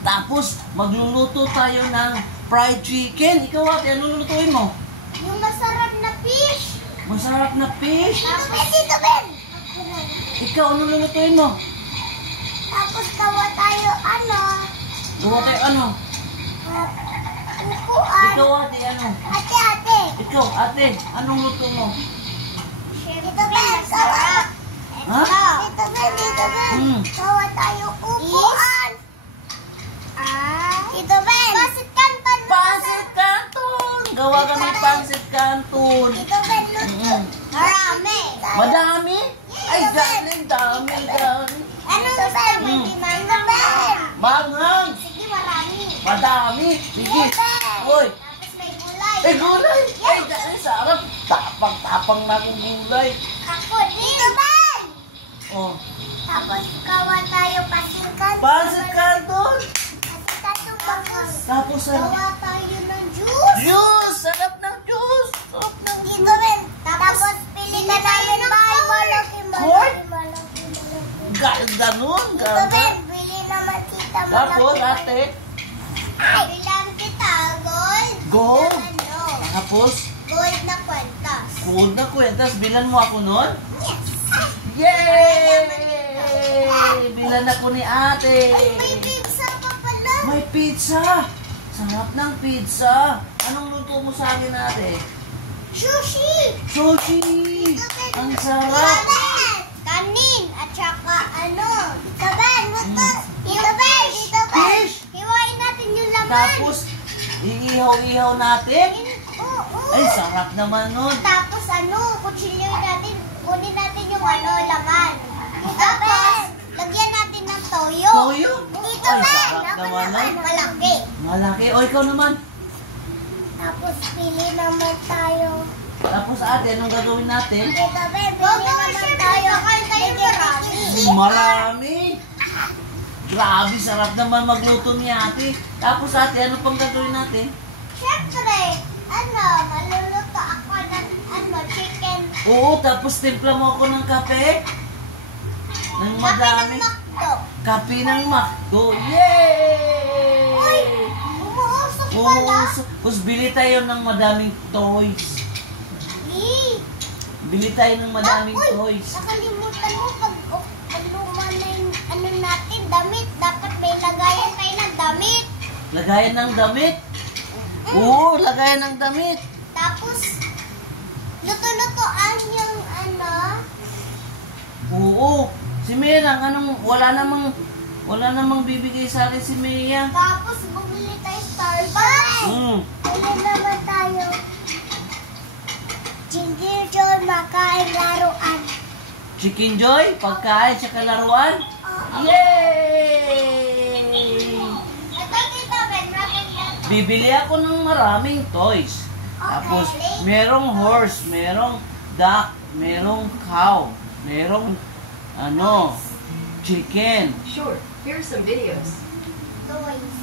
Tapos, magluluto tayo ng fried chicken. Ikaw, ate, ano lulutuin mo? Yung masarap na fish. Masarap na fish. Dito, Ben. Ikaw, ano lulutuin mo? Tapos gawa tayo, Gawa tayo ano? Upuan. Ikaw, ate, ano? Ate. Ikaw, ate, anong luto mo? Dito, Ben. Masarap. Ha? Dito, Ben. Gawa tayo upuan. Dito, Ben. Pasit Canton. Pancit Canton! Gawa kami pancit Canton. Dito, Ben. Luto. Marami. Madami? Ay, dami. Ano sa Ben? Dito, Ben. Manghang! Sige, marami. Madami! Sige! Uy! Tapos may gulay. Ay, gulay! Ay, dahil sarap! Tapang na akong gulay. Ako din. Dito, Ben. Oh. Tapos gawa tayo pasit Canton. Pancit Canton! Tapos Gawa tayo ng juice. juice! Sarap ng juice! Sarap ng Dito, Ben. Tapos pili ka namin malaking. ganda nun! Dito, Ganda! Ben. Pili naman kita Tapos, ate, Bilang kita, gold. Gold? Ano? tapos, Gold na kwentas. kuod na kwentas, bilan mo ako nun? Yes. Yay! Bilan ako ni ate! Ay, may pizza pa pala. May pizza! Sarap ng pizza! Anong luto mo sa akin, ate? Sushi. Sushi! Ang sarap! Kanin. At saka Dito, Ben. Dito, Ben. Fish. Hiwain natin yung laman. Tapos, iihaw-ihaw natin? Oo. Ay, sarap naman nun! Tapos kutsilyo natin, kunin natin yung laman. Tapos, lagyan natin ng toyo. Toyo? Dito, Ay, Ben. sarap Ako naman nun. Malaki. Malaki. O, ikaw naman. Tapos, pili naman tayo. Tapos, ate, anong gagawin natin? Dito, Ben. Pili naman tayo. Marami! Grabe, sarap naman magluto ni ate. Tapos, ate, ano pang gagawin natin? Siyempre, maluluto ako ng chicken. Oo, tapos timpla mo ako ng kape. Ng madami. Kape ng McDo. Kape ng McDo. Yay! Uy, umuusok Oo, pala. tapos bili tayo ng madaming toys. Bili tayo ng madaming Uy, toys. nakalimutan mo pag luma na yung natin, damit. Dapat may lagayan tayo ng damit. Lagayan ng damit. Oo, lagayan ng damit. Tapos, luto-lutoan yung Oo. Si Merang, wala namang bibigay sa akin si Mia. Tapos, bumili tayo Starbucks. Bili naman tayo. Ginger John, makain laruan. Chicken Joy, pagkain sa kalaruan. Yay! Ito, Tita Ben, Bibili ako ng maraming toys. Tapos, merong horse, merong duck, merong cow, merong chicken. Sure, here's some videos. toys.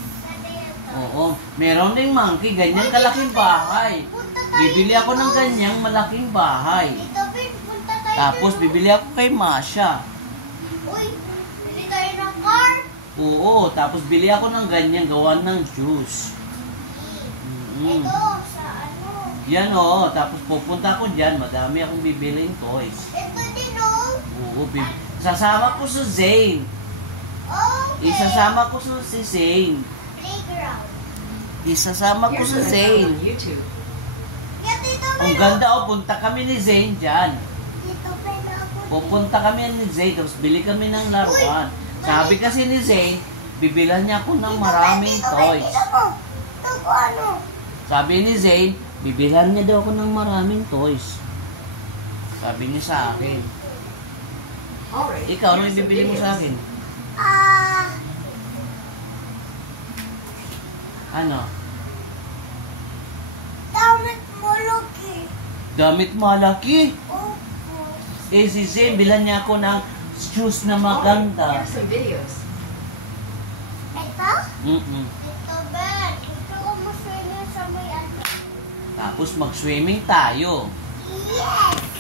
Oo, meron ding monkey, ganyan kalaking bahay. Bibili ako ng ganyang malaking bahay. Tita Ben, punta tayo. Tapos, bibili ako kay Masha. Uy, bili tayo ng car. Oo, tapos bili ako ng ganyan gawa ng juice. Ito, sa Yan o, tapos pupunta ako dyan, madami akong bibiling toys. Ito din, oh. Oo, sasama ko sa Zane. Okay. Isasama ko si Zane. Playground. Isasama ko Here's si what I found Zane. on YouTube. Yeah, Tito Ben. Ang ganda o, punta kami ni Zane dyan. Tito Ben, ako. Pupunta kami ni Zane, tapos bili kami ng laruan. Sabi kasi ni Zane, bibilan niya ako ng maraming toys. Ito ko Sabi ni Zane, bibilan niya daw ako ng maraming toys. Sabi niya sa akin. Alright, Ikaw, ano here's some ibibili mo videos. sa akin? Ano? Damit mo, Loki. Damit malaki. Opo. Si Zane, bilan niya ako ng shoes na Alright, maganda. here's some videos. Ito? Mm-mm. Tito Ben, gusto ko mo sa may Tapos mag-swimming tayo. Yes!